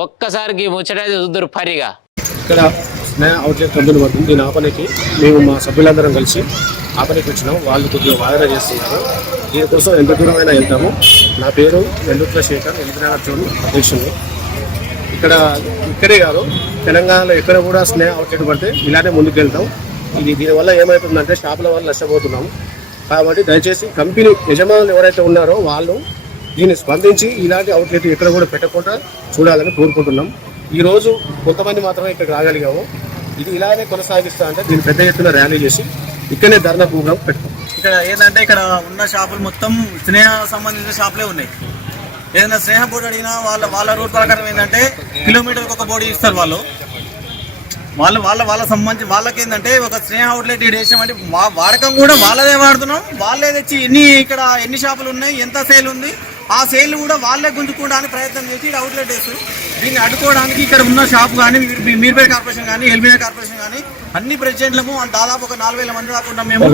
ఒక్కసారికి ముచ్చటైతే చూద్దరు పరిగా. ఇక్కడ స్నేహ outlet company పడుతుంది. దీని ఆపనికి మేము మా సభ్యులందరం కలిసి ఆపనికి వచ్చినాం. వాళ్ళు కొద్దిగా వాదన చేస్తున్నారు. దీనికోసం ఎంత దూరమైనా వెళ్తాము. నా పేరు వెల్లుట్ల శేఖర్, ఎల్బీనగర్ జోన్ అధ్యక్షుడు. ఇక్కడే కాదు, తెలంగాణలో ఎక్కడ కూడా స్నేహ అవుట్లెట్ పడితే ఇలానే ముందుకు వెళ్తాం. దీనివల్ల ఏమవుతుందంటే షాపుల వల్ల నష్టపోతున్నాము. కాబట్టి దయచేసి కంపెనీ యజమానులు ఎవరైతే ఉన్నారో వాళ్ళు దీన్ని స్పందించి ఇలాంటి అవుట్లెట్ ఎక్కడ కూడా పెట్టకుండా చూడాలని కోరుకుంటున్నాం. ఈరోజు కొంతమంది మాత్రమే ఇక్కడికి రాగలిగాము. ఇది ఇలానే కొనసాగిస్తా అంటే దీన్ని పెద్ద ఎత్తున ర్యాలీ చేసి ఇక్కడనే ధర్నా ప్రోగ్రాం పెట్టుకుంటాం. ఇక్కడ ఏంటంటే ఇక్కడ ఉన్న షాపులు మొత్తం స్నేహ సంబంధించిన షాపులే ఉన్నాయి. ఏదైనా స్నేహ బోర్డు అడిగినా వాళ్ళ రూట్ ప్రకారం ఏంటంటే కిలోమీటర్కి ఒక బోర్డు ఇస్తారు. వాళ్ళ సంబంధించి వాళ్ళకి ఏంటంటే ఒక స్నేహ అవుట్లెట్ వేసామంటే వాడకం కూడా వాళ్ళదే వాడుతున్నాం. వాళ్ళే తెచ్చి ఎన్ని షాపులు ఉన్నాయి, ఎంత సేల్ ఉంది, ఆ సేల్ కూడా వాళ్ళే గుంజుకోవడానికి ప్రయత్నం చేసి అవుట్లెట్ వేస్తారు. దీన్ని అడ్డుకోవడానికి ఇక్కడ ఉన్న షాప్ కానీ మీర్పేట కార్పొరేషన్ కానీ ఎల్బీనగర్ కార్పొరేషన్ కానీ అన్ని ప్రెసిడెంట్లము దాదాపు ఒక 4,000 మంది దాకా మేము